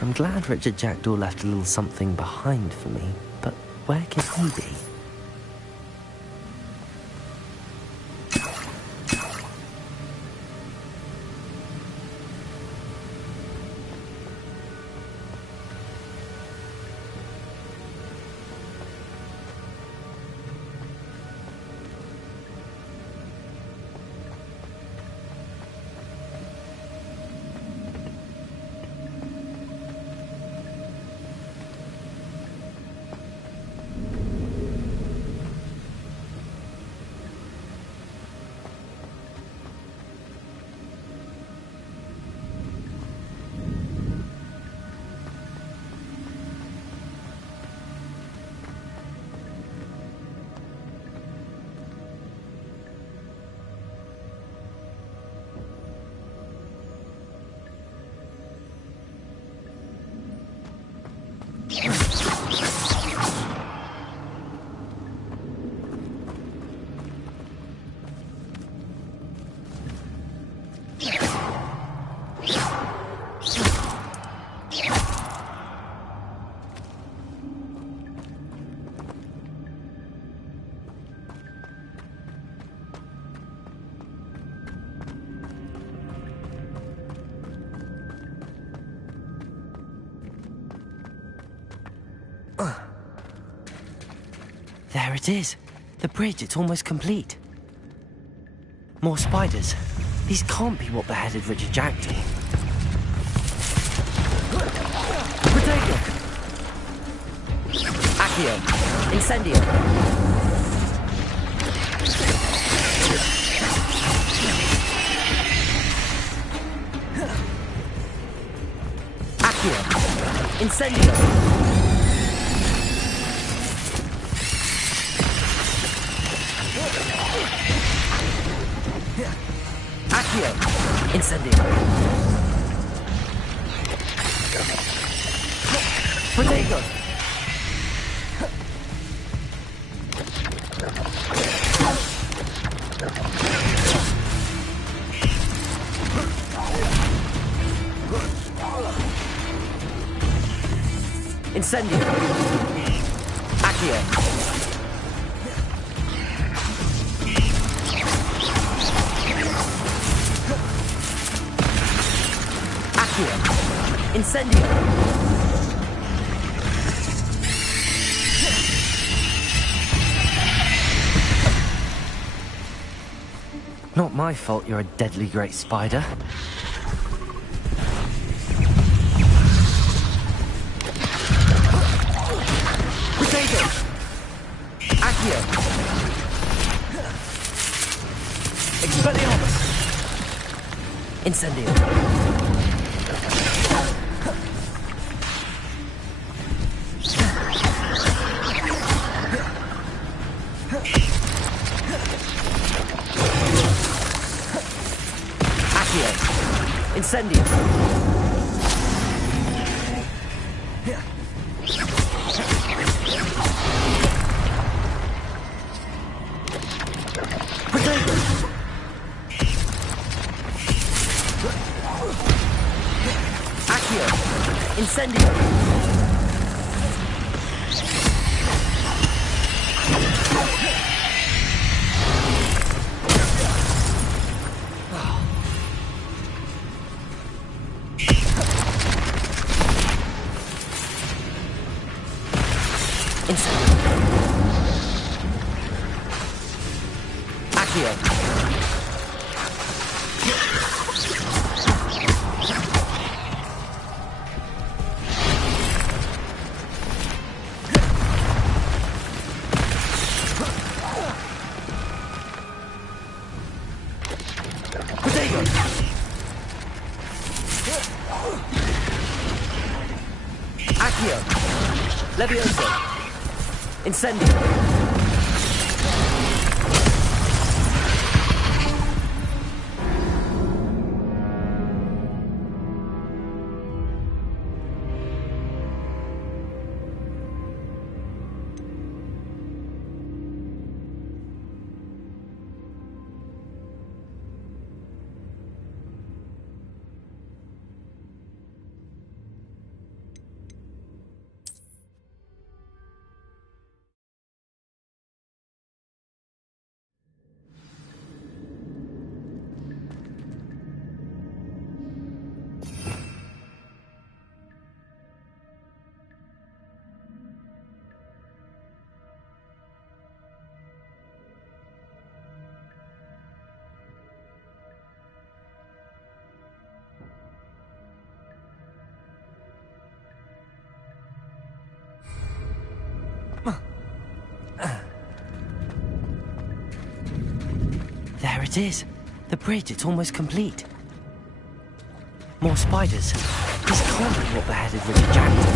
I'm glad Richard Jackdaw left a little something behind for me, but where could he be? There it is. The bridge, it's almost complete. More spiders. These can't be what beheaded Richard Jackdaw. Protego! Accio! Incendio! Accio! Incendio! Accio! Incendio! Protego! Incendio! Accio! Incendio! Not my fault you're a deadly great spider. Potato! Accio! Expelliarmus! Incendio! Incendio! Incendio! Levioso! Incendio! There it is. The bridge, it's almost complete. More spiders. This can't be what beheaded Richard Jackson.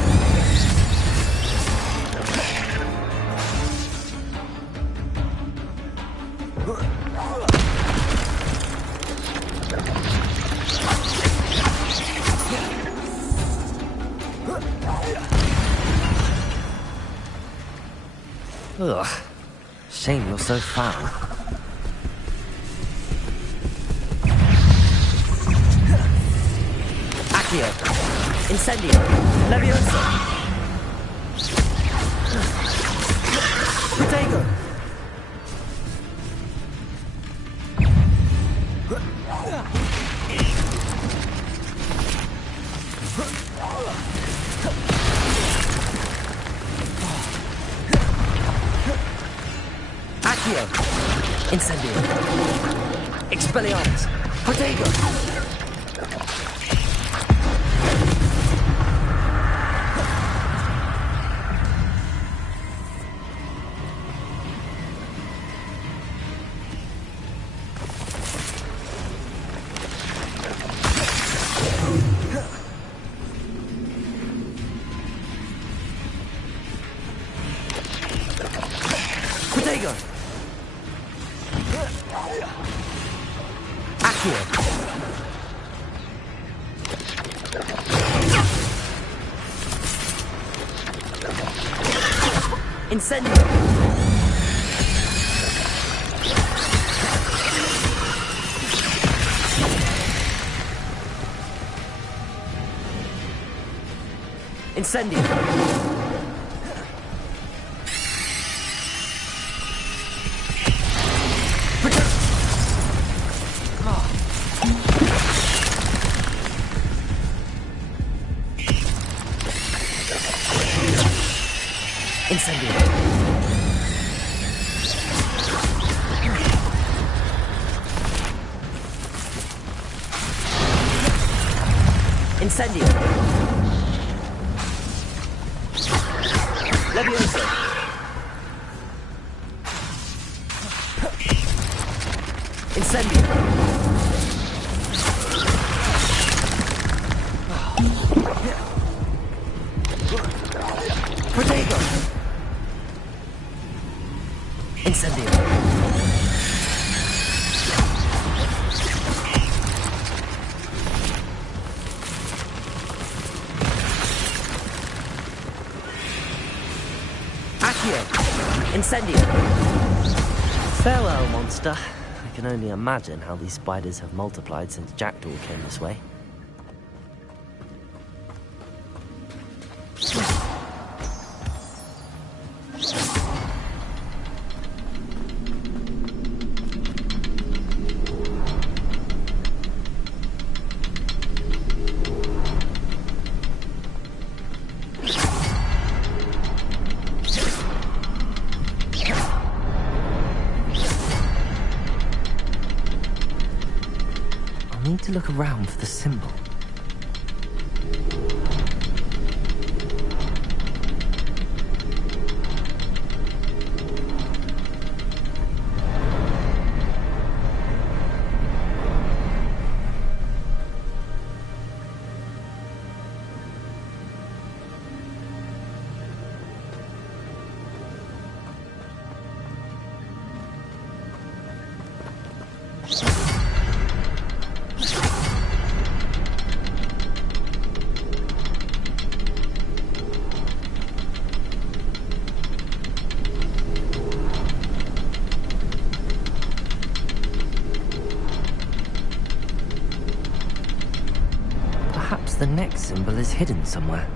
Ugh. Shame you're so foul. Incendio! Levioso! Protego! Accio! Incendio! Expelliarmus! Protego! Incendio! Incendio! Incendio! Incendio! Levioso! Incendio! Protego! Incendio! Incendio! Farewell, monster. I can only imagine how these spiders have multiplied since Jackdaw came this way. I'll need to look around for the symbol. Perhaps the next symbol is hidden somewhere.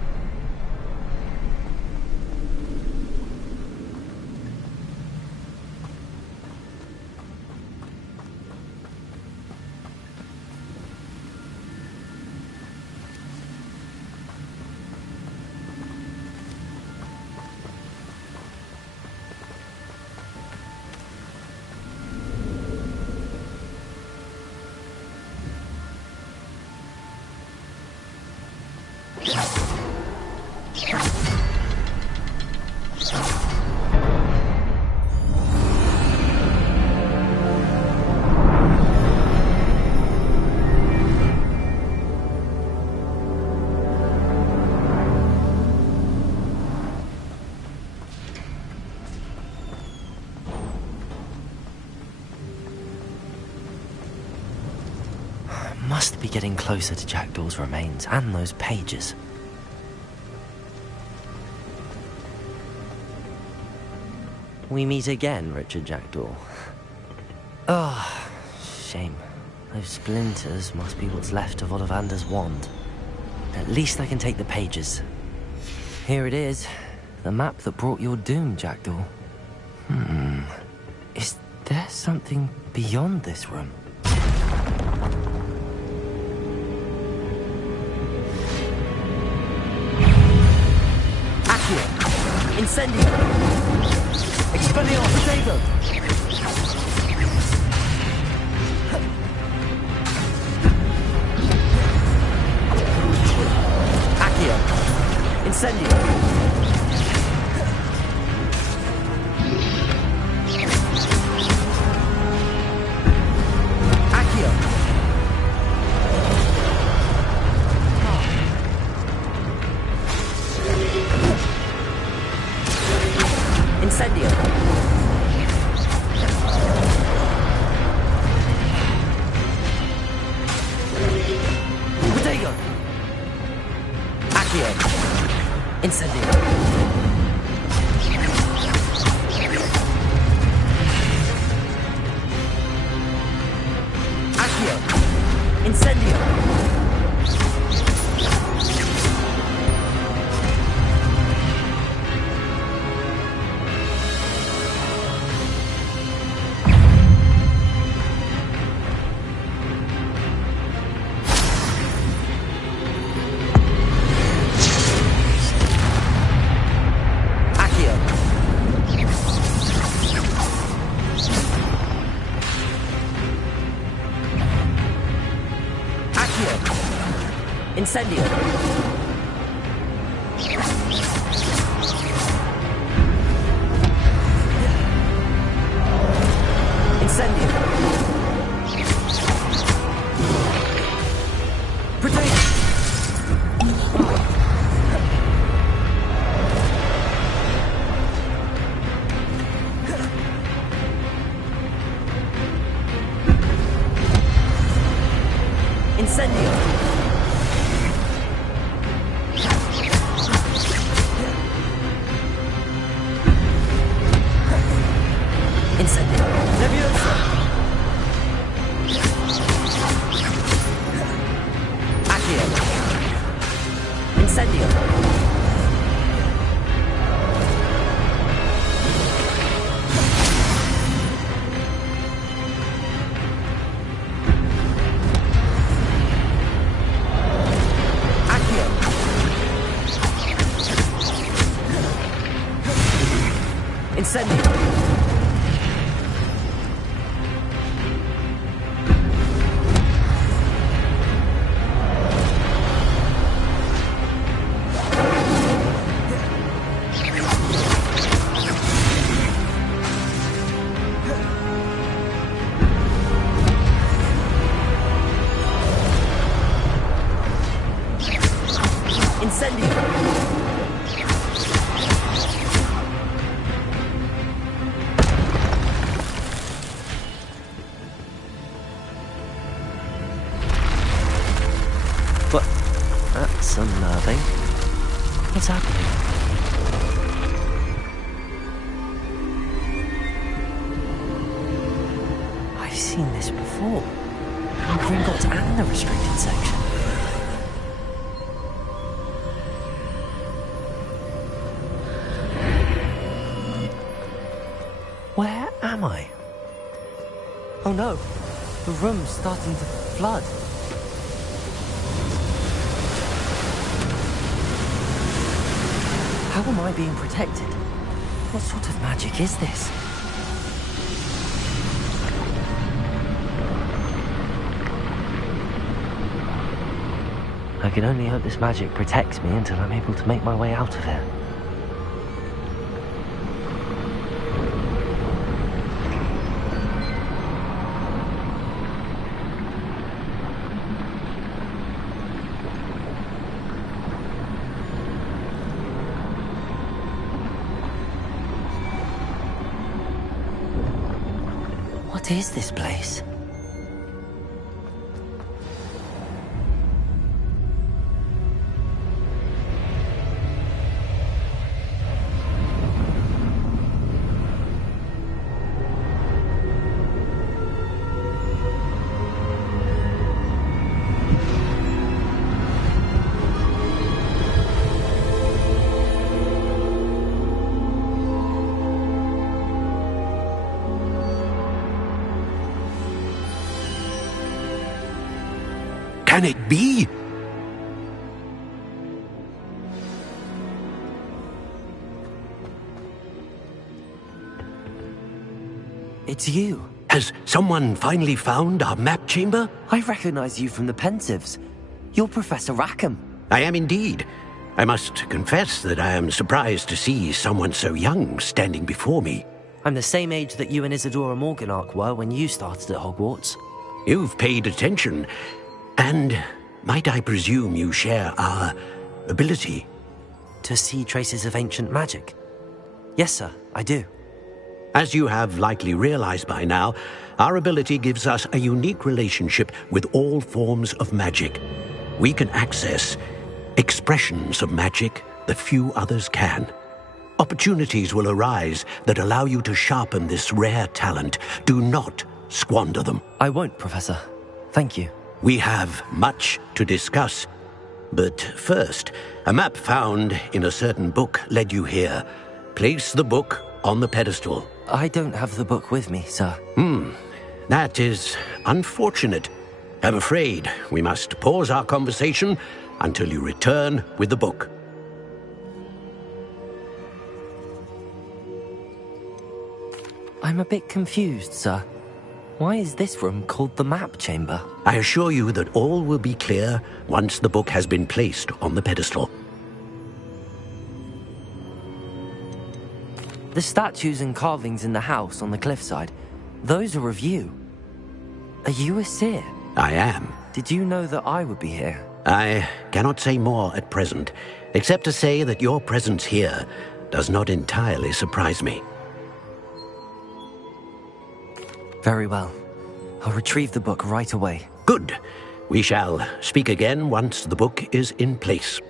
Must be getting closer to Jackdaw's remains and those pages. We meet again, Richard Jackdaw. Ah, shame. Those splinters must be what's left of Ollivander's wand. At least I can take the pages. Here it is. The map that brought your doom, Jackdaw. Is there something beyond this room? Incendio! Expelliarmus! Potato! Accio! Incendio! Accio! Incendio! Potato! Accio! Incendio! Accio! Incendio! Incendio! Incendio! Protect! Incendio! Incendio! That's unnerving. What's happening? I've seen this before. In Gringotts and the restricted section. Where am I? Oh no, the room's starting to flood. How am I being protected? What sort of magic is this? I can only hope this magic protects me until I'm able to make my way out of here. What is this place? Can it be? It's you. Has someone finally found our map chamber? I recognize you from the Pensives. You're Professor Rackham. I am indeed. I must confess that I am surprised to see someone so young standing before me. I'm the same age that you and Isadora Morganach were when you started at Hogwarts. You've paid attention. And might I presume you share our ability? To see traces of ancient magic? Yes, sir, I do. As you have likely realized by now, our ability gives us a unique relationship with all forms of magic. We can access expressions of magic that few others can. Opportunities will arise that allow you to sharpen this rare talent. Do not squander them. I won't, Professor. Thank you. We have much to discuss. But first, a map found in a certain book led you here. Place the book on the pedestal. I don't have the book with me, sir. That is unfortunate. I'm afraid we must pause our conversation until you return with the book. I'm a bit confused, sir. Why is this room called the map chamber? I assure you that all will be clear once the book has been placed on the pedestal. The statues and carvings in the house on the cliffside, those are of you. Are you a seer? I am. Did you know that I would be here? I cannot say more at present, except to say that your presence here does not entirely surprise me. Very well. I'll retrieve the book right away. Good. We shall speak again once the book is in place.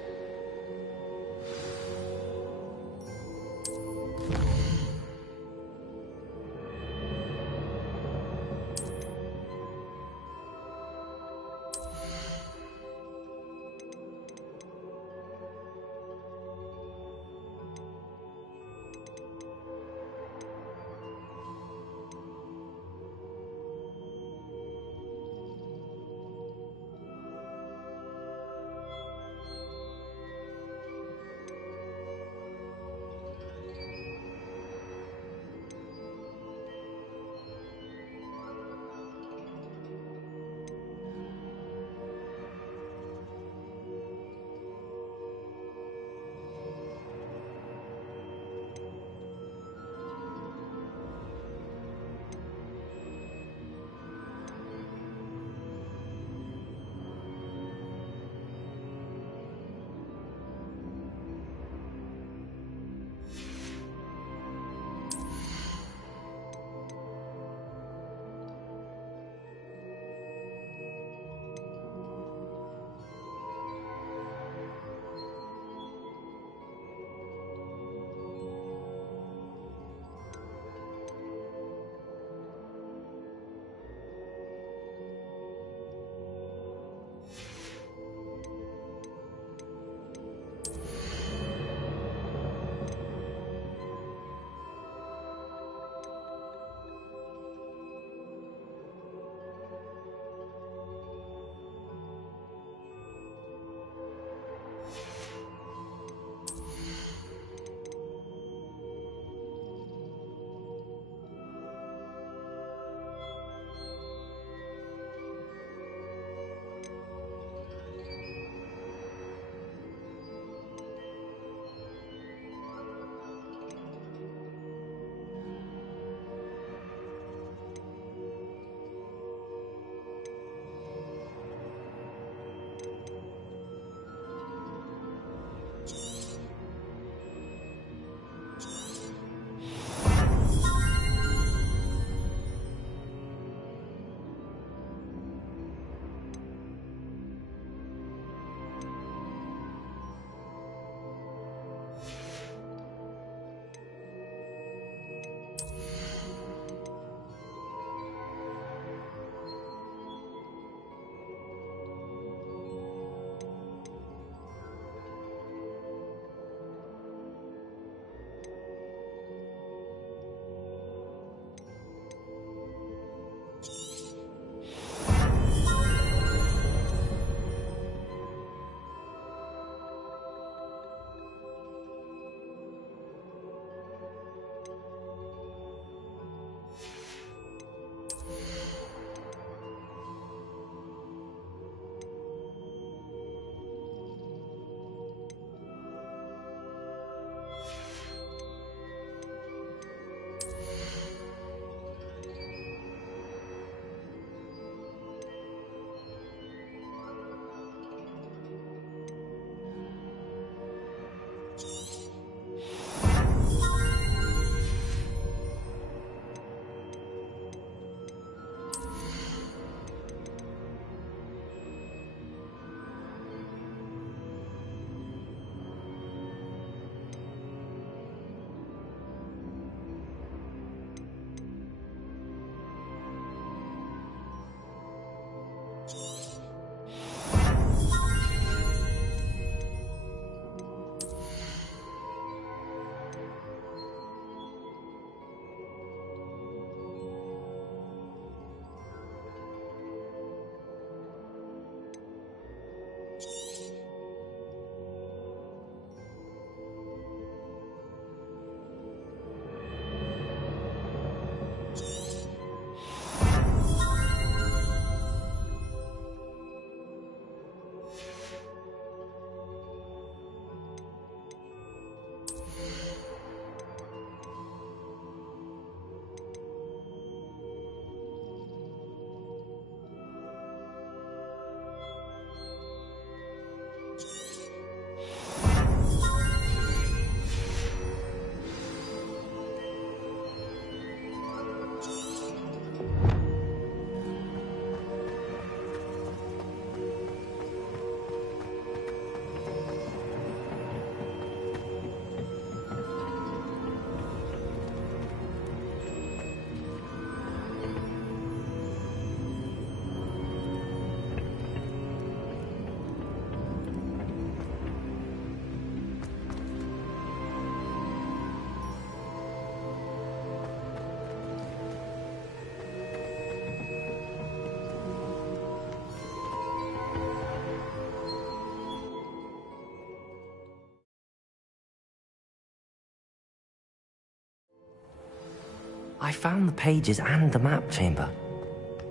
I found the pages and the map chamber.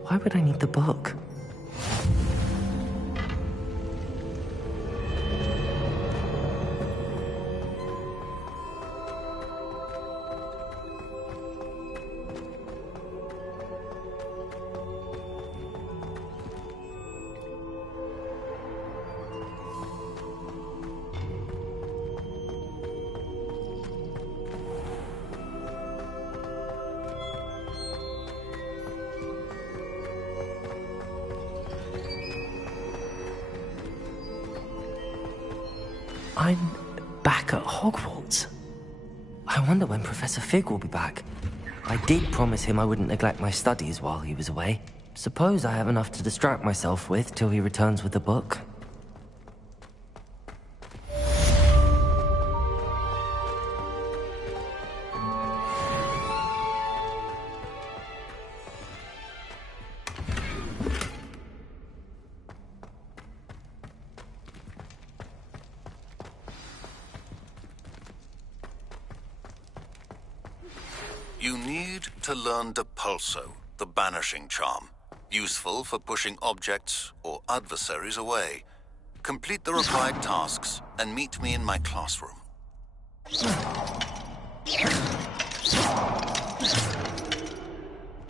Why would I need the book? I'm back at Hogwarts. I wonder when Professor Fig will be back. I did promise him I wouldn't neglect my studies while he was away. Suppose I have enough to distract myself with till he returns with the book. You need to learn Depulso, the banishing charm. Useful for pushing objects or adversaries away. Complete the required tasks and meet me in my classroom.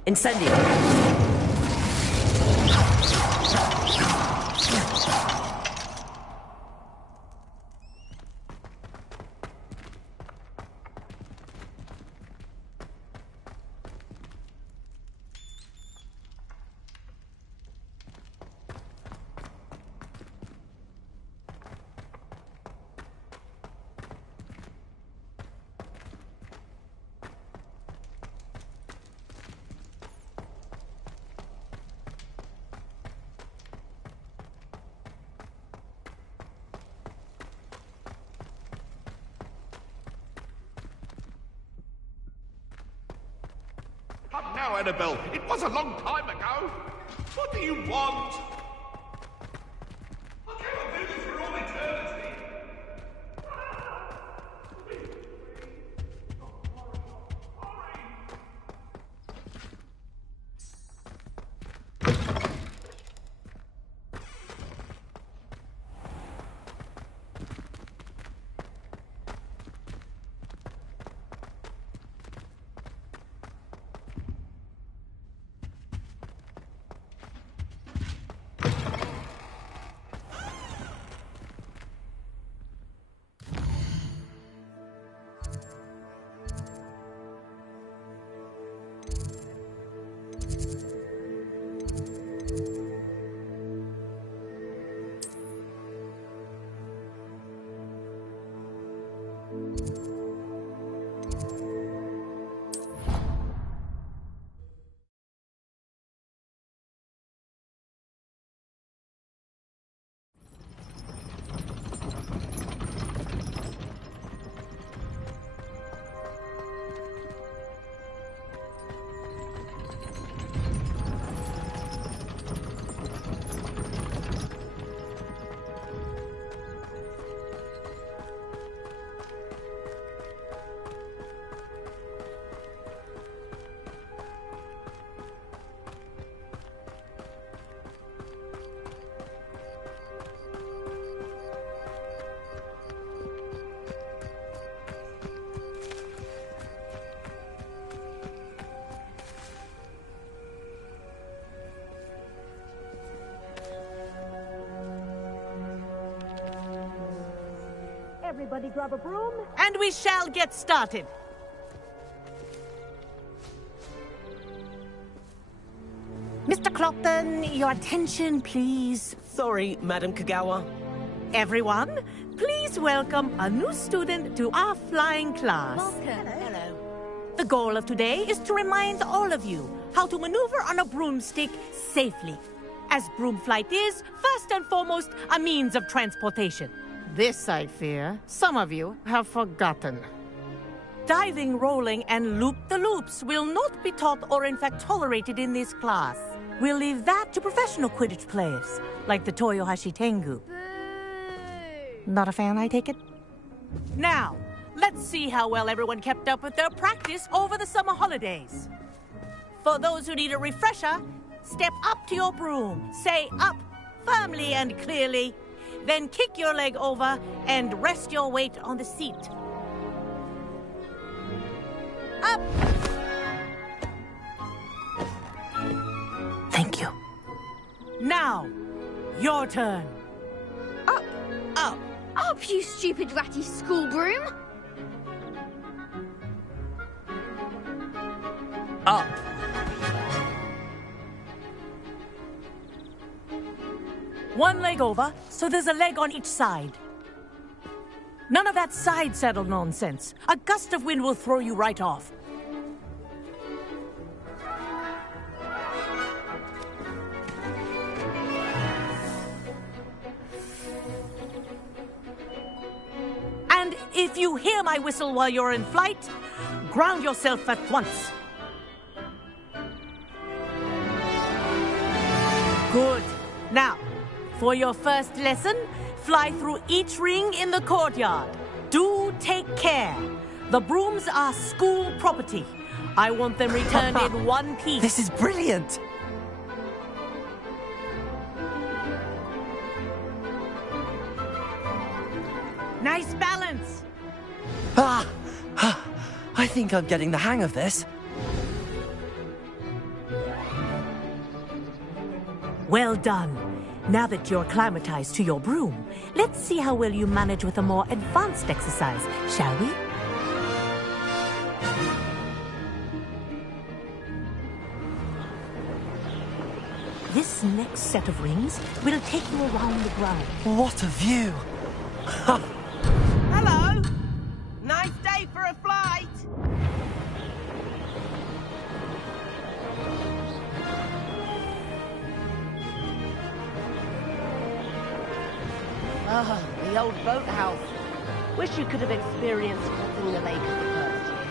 Incendio! Come now, Annabelle. It was a long time ago. What do you want? I cannot do this for all eternity. Everybody grab a broom. And we shall get started. Mr. Clopton, your attention, please. Sorry, Madam Kagawa. Everyone, please welcome a new student to our flying class. Hello. The goal of today is to remind all of you how to maneuver on a broomstick safely, as broom flight is, first and foremost, a means of transportation. This, I fear, some of you have forgotten. Diving, rolling, and loop-the-loops will not be taught or in fact tolerated in this class. We'll leave that to professional Quidditch players, like the Toyohashi Tengu. Not a fan, I take it? Now, Let's see how well everyone kept up with their practice over the summer holidays. For those who need a refresher, step up to your broom, say up firmly and clearly, then kick your leg over and rest your weight on the seat. Up! Thank you. Now, your turn. Up, Up. up, you stupid ratty school broom! Up. One leg over, so there's a leg on each side. None of that side saddle nonsense. A gust of wind will throw you right off. And if you hear my whistle while you're in flight, ground yourself at once. Good. Now, for your first lesson, fly through each ring in the courtyard. Do take care. The brooms are school property. I want them returned in one piece. This is brilliant! Nice balance. I think I'm getting the hang of this. Well done. Now that you're acclimatized to your broom, let's see how well you manage with a more advanced exercise, shall we? This next set of rings will take you around the ground. What a view! Hello. Nice day for a flight. Ah, the old boathouse. Wish you could have experienced crossing the lake for the first year.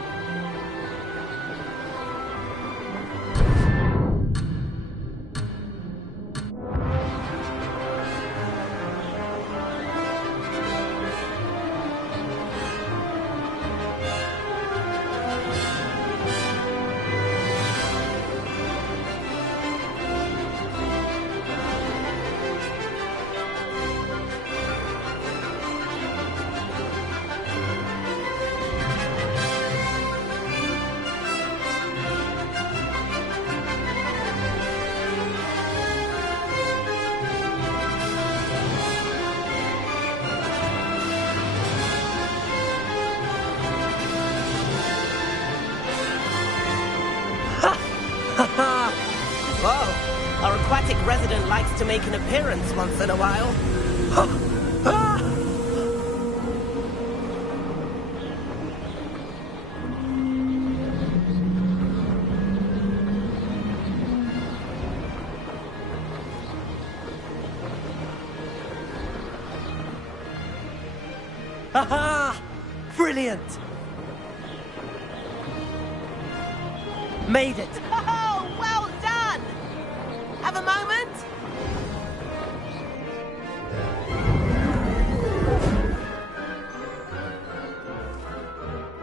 Whoa. Our aquatic resident likes to make an appearance once in a while. Haha! Brilliant! Made it! Oh, well done! Have a moment?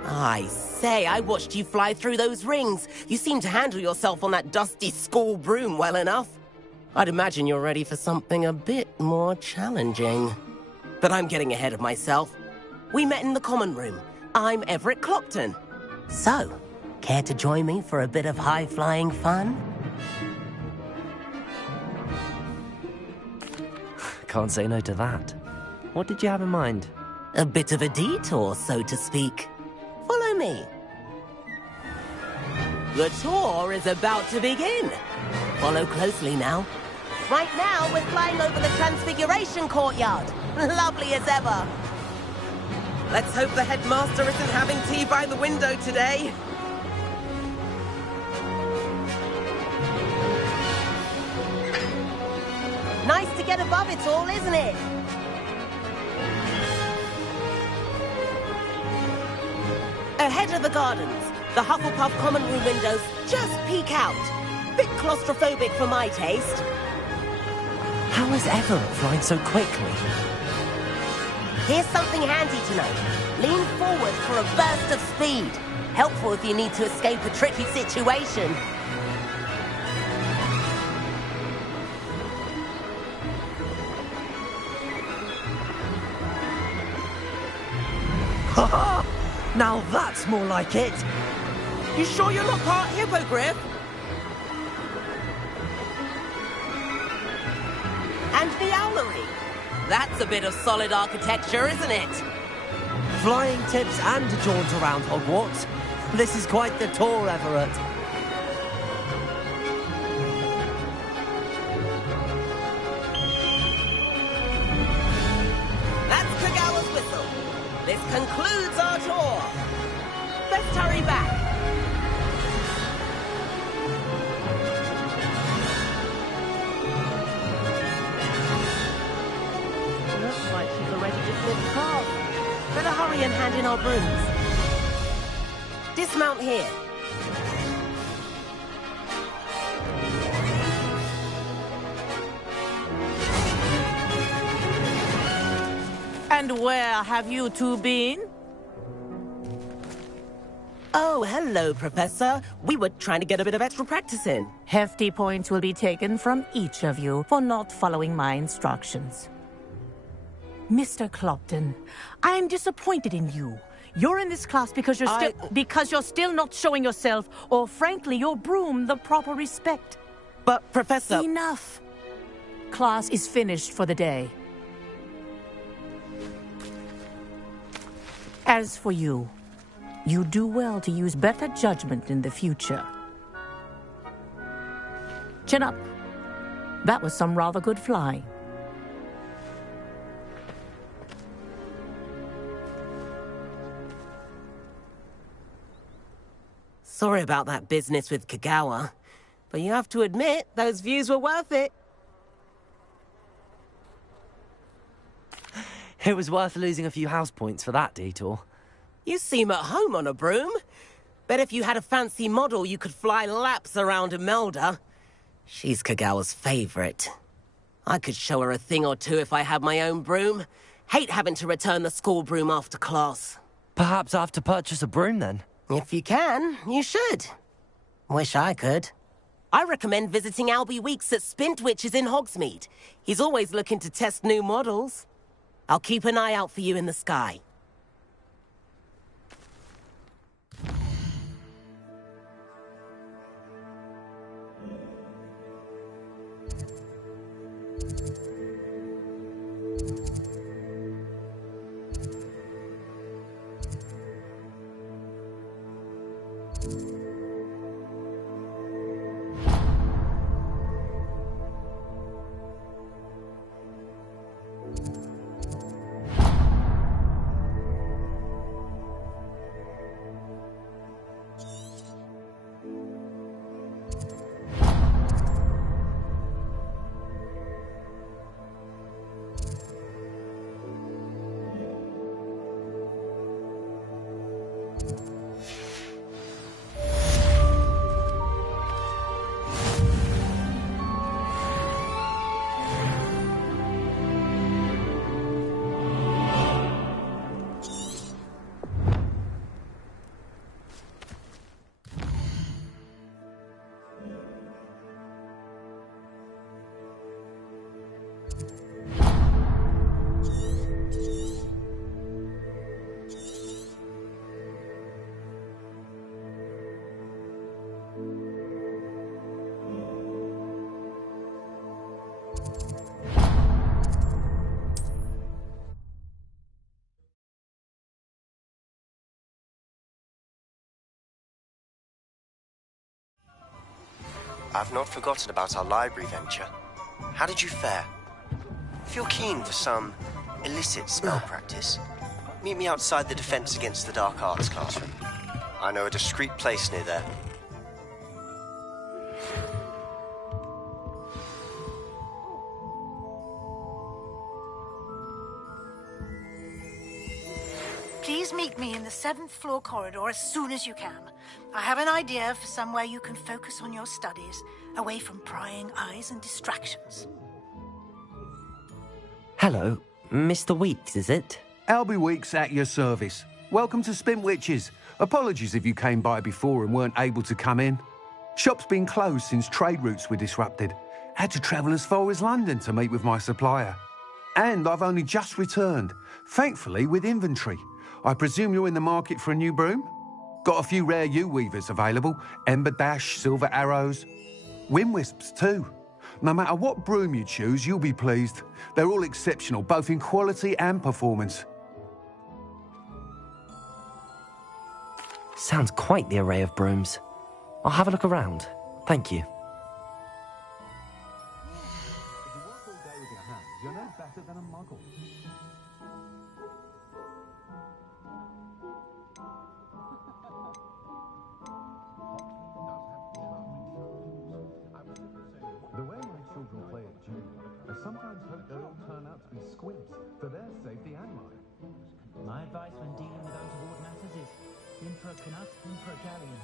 I say, I watched you fly through those rings. You seem to handle yourself on that dusty school broom well enough. I'd imagine you're ready for something a bit more challenging. But I'm getting ahead of myself. We met in the common room. I'm Everett Clopton. So, care to join me for a bit of high-flying fun? Can't say no to that. What did you have in mind? A bit of a detour, so to speak. Follow me. The tour is about to begin. Follow closely now. Right now, we're flying over the Transfiguration Courtyard. Lovely as ever. Let's hope the headmaster isn't having tea by the window today. Nice to get above it all, isn't it? Ahead of the gardens, the Hufflepuff common room windows just peek out. Bit claustrophobic for my taste. How is Everett flying so quickly? Here's something handy to know. Lean forward for a burst of speed. Helpful if you need to escape a tricky situation. Ha! Now that's more like it! You sure you're not part hippogriff? And the owlery. That's a bit of solid architecture, isn't it? Flying tips and a jaunt around Hogwarts. This is quite the tour, Everett. That's Kagawa's whistle. This concludes our tour. Let's hurry back. Looks like she's already dismissed class. Better hurry and hand in our brooms. Dismount here. And where have you two been? Oh, hello, Professor. We were trying to get a bit of extra practice in. Hefty points will be taken from each of you for not following my instructions. Mr. Clopton, I am disappointed in you. You're in this class because you're still not showing yourself, or frankly, your broom the proper respect. But, Professor... Enough. Class is finished for the day. As for you, you do well to use better judgment in the future. Chin up. That was some rather good flying. Sorry about that business with Kagawa, but you have to admit, those views were worth it. It was worth losing a few house points for that detour. You seem at home on a broom. Bet if you had a fancy model, you could fly laps around Imelda. She's Kagawa's favorite. I could show her a thing or two if I had my own broom. Hate having to return the school broom after class. Perhaps I have to purchase a broom then? If you can, you should. Wish I could. I recommend visiting Albie Weeks at Spintwitches in Hogsmeade. He's always looking to test new models. I'll keep an eye out for you in the sky. I've not forgotten about our library venture. How did you fare? If you're keen for some illicit spell practice, meet me outside the Defense Against the Dark Arts classroom. I know a discreet place near there. Please meet me in the 7th floor corridor as soon as you can. I have an idea for somewhere you can focus on your studies, away from prying eyes and distractions. Hello, Mr. Weeks, is it? Albie Weeks at your service. Welcome to Spintwitches. Apologies if you came by before and weren't able to come in. Shop's been closed since trade routes were disrupted. Had to travel as far as London to meet with my supplier. And I've only just returned, thankfully with inventory. I presume you're in the market for a new broom? Got a few rare U-weavers available. Ember Dash, Silver Arrows. Wind Wisps too. No matter what broom you choose, you'll be pleased. They're all exceptional, both in quality and performance. Sounds quite the array of brooms. I'll have a look around. Thank you. You're no better than a muggle. The way my children play at junior, I sometimes hope they'll all turn out to be squibs for their safety and mine. My advice when dealing with untoward matters is impra canut, impra galleon.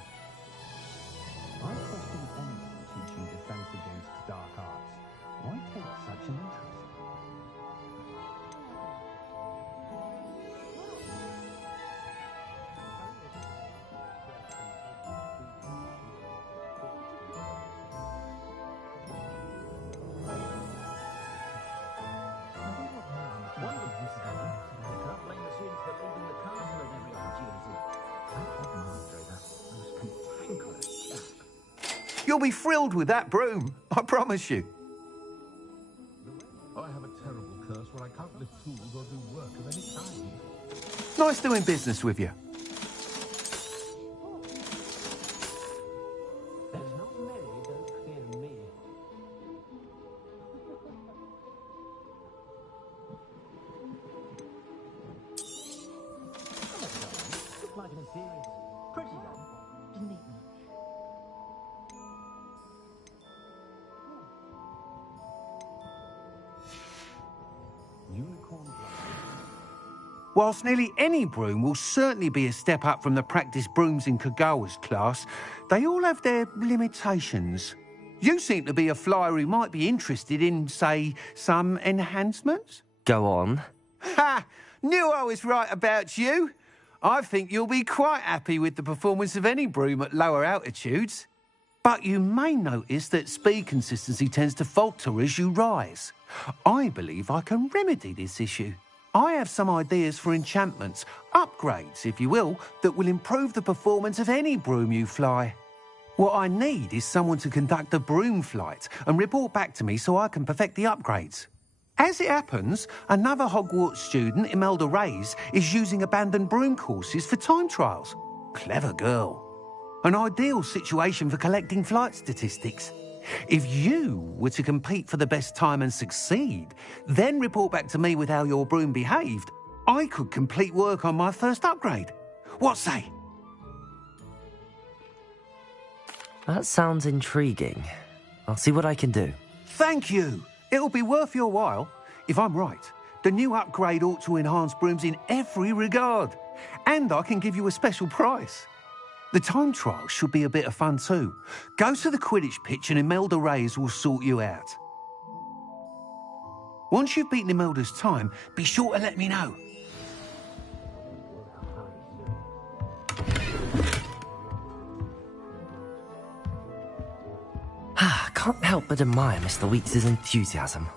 I question anyone teaching defense against dark arts. Why take such an interest? You'll be thrilled with that broom, I promise you. I have a terrible curse where I can't lift tools or do work of any kind. Nice doing business with you. There's not many don't fear me. Look like an serious. Pretty done. Didn't eat much. Whilst nearly any broom will certainly be a step up from the practice brooms in Kagawa's class, they all have their limitations. You seem to be a flyer who might be interested in, say, some enhancements? Go on. Ha! Knew I was right about you. I think you'll be quite happy with the performance of any broom at lower altitudes. But you may notice that speed consistency tends to falter as you rise. I believe I can remedy this issue. I have some ideas for enchantments, upgrades, if you will, that will improve the performance of any broom you fly. What I need is someone to conduct a broom flight and report back to me so I can perfect the upgrades. As it happens, another Hogwarts student, Imelda Reyes, is using abandoned broom courses for time trials. Clever girl. An ideal situation for collecting flight statistics. If you were to compete for the best time and succeed, then report back to me with how your broom behaved, I could complete work on my first upgrade. What say? That sounds intriguing. I'll see what I can do. Thank you. It'll be worth your while. If I'm right, the new upgrade ought to enhance brooms in every regard. And I can give you a special price. The time trial should be a bit of fun too. Go to the Quidditch pitch and Imelda Reyes will sort you out. Once you've beaten Imelda's time, be sure to let me know. Can't help but admire Mr. Weeks' enthusiasm.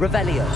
Revelio.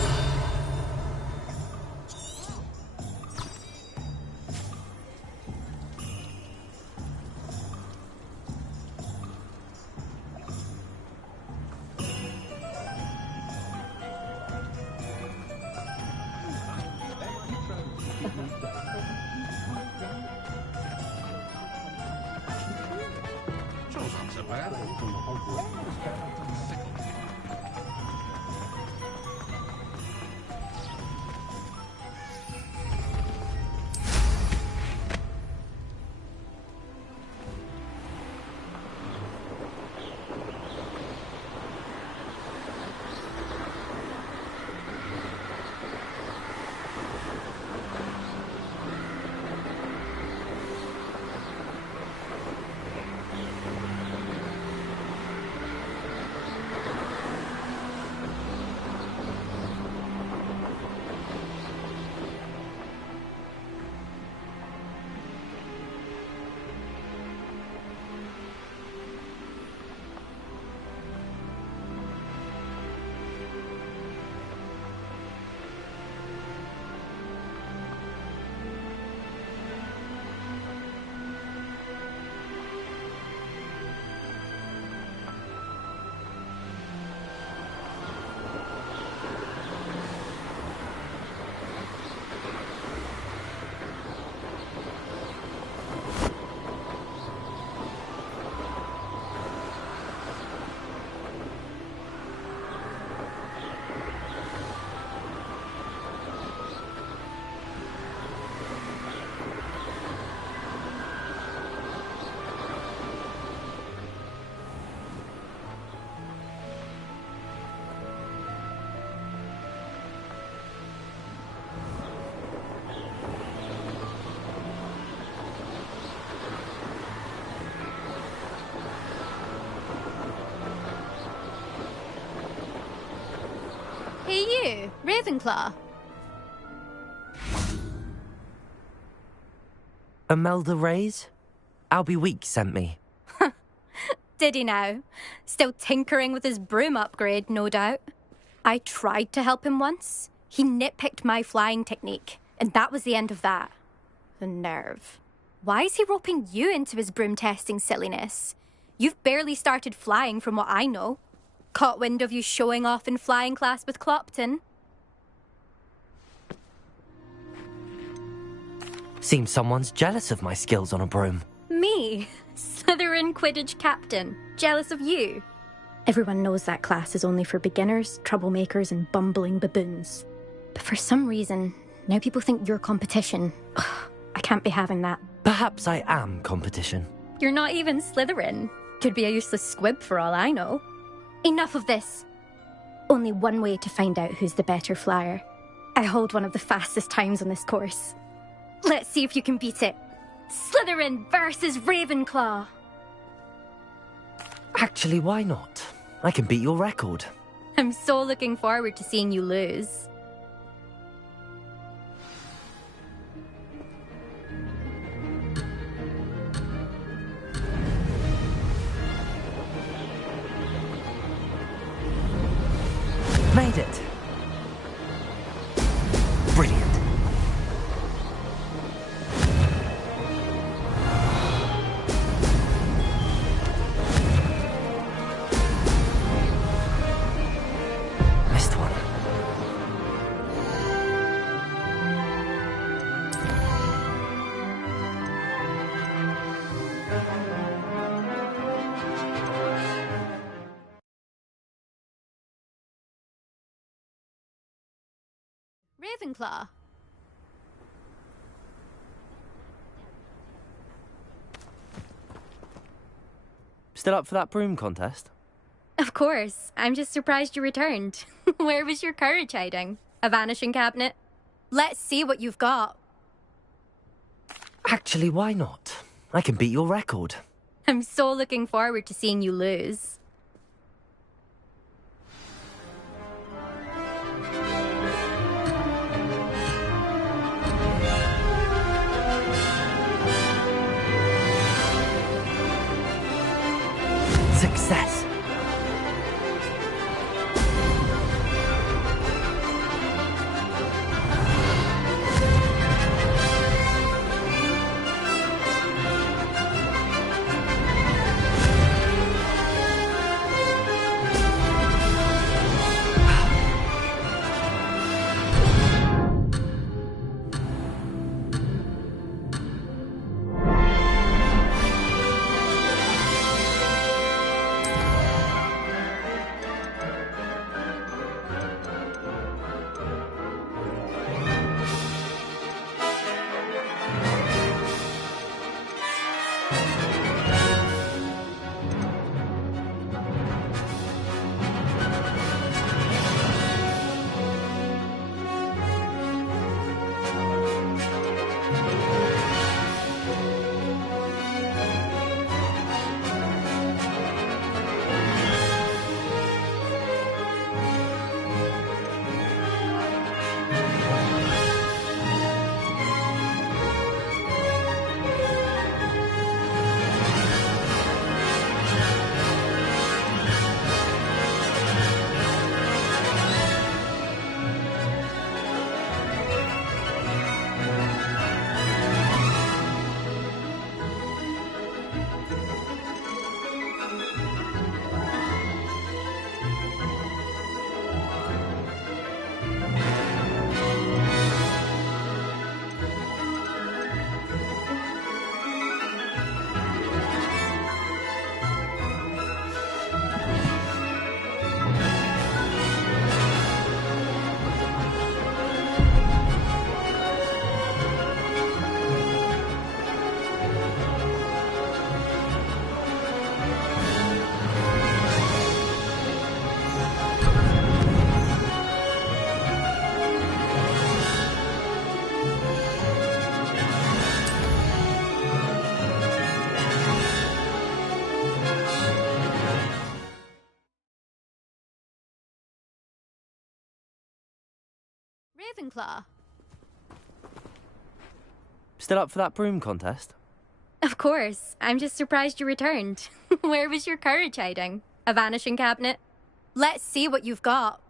you, Ravenclaw? Imelda Reyes? Albie Weeks sent me. Did he now? Still tinkering with his broom upgrade, no doubt. I tried to help him once. He nitpicked my flying technique, and that was the end of that. The nerve. Why is he roping you into his broom testing silliness? You've barely started flying from what I know. Caught wind of you showing off in flying class with Clopton. Seems someone's jealous of my skills on a broom. Me? Slytherin Quidditch captain. Jealous of you? Everyone knows that class is only for beginners, troublemakers, and bumbling baboons. But for some reason, now people think you're competition. Ugh, I can't be having that. Perhaps I am competition. You're not even Slytherin. Could be a useless squib for all I know. Enough of this. Only one way to find out who's the better flyer. I hold one of the fastest times on this course. Let's see if you can beat it. Slytherin versus Ravenclaw. Actually, why not? I can beat your record. I'm so looking forward to seeing you lose. Made it. Brilliant. Missed one. Ravenclaw. Still up for that broom contest? Of course. I'm just surprised you returned. Where was your courage hiding? A vanishing cabinet? Let's see what you've got. Actually, why not? I can beat your record. I'm so looking forward to seeing you lose. Success. Ravenclaw. Still up for that broom contest? Of course. I'm just surprised you returned. Where was your courage hiding? A vanishing cabinet? Let's see what you've got.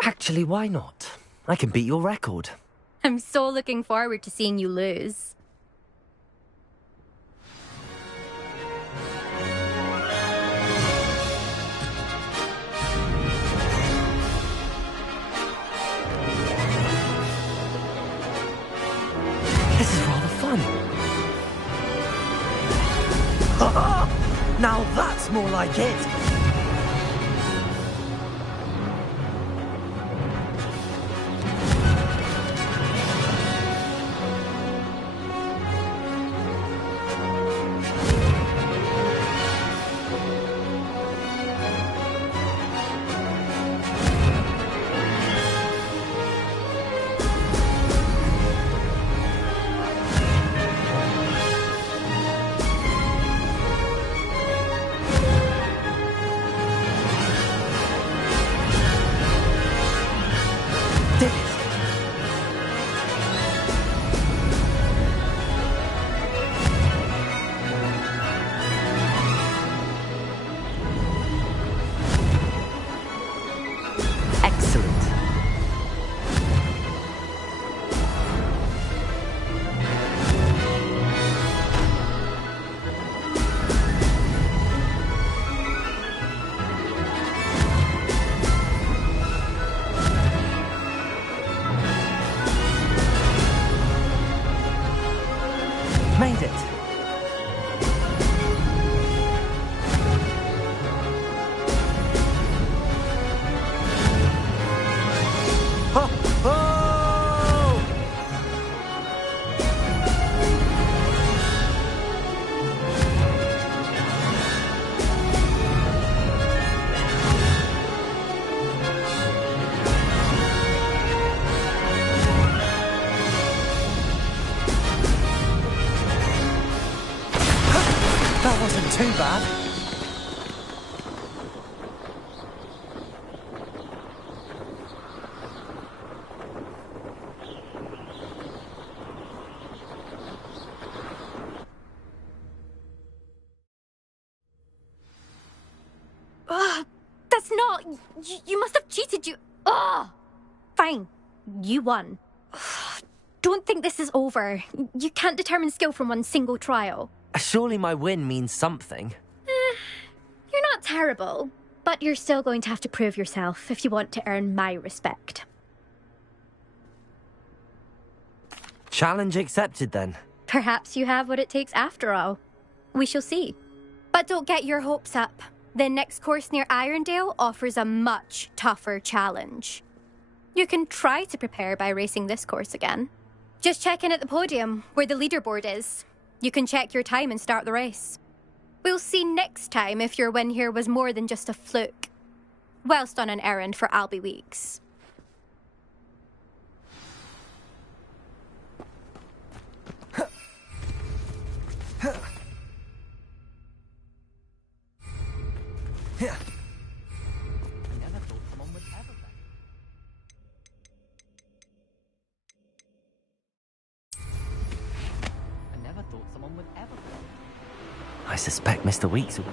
Actually, why not? I can beat your record. I'm so looking forward to seeing you lose. This is rather fun. Now that's more like it. Made it. Oh, oh! That wasn't too bad. That's not... You must have cheated, you... Ugh! Fine. You won. Don't think this is over. You can't determine skill from one single trial. Surely my win means something. You're not terrible, but you're still going to have to prove yourself if you want to earn my respect. Challenge accepted, then. Perhaps you have what it takes after all. We shall see. But don't get your hopes up. The next course near Irondale offers a much tougher challenge. You can try to prepare by racing this course again. Just check in at the podium, where the leaderboard is. You can check your time and start the race. We'll see next time if your win here was more than just a fluke. Whilst on an errand for Albie Weeks. I suspect Mr. Weeks will...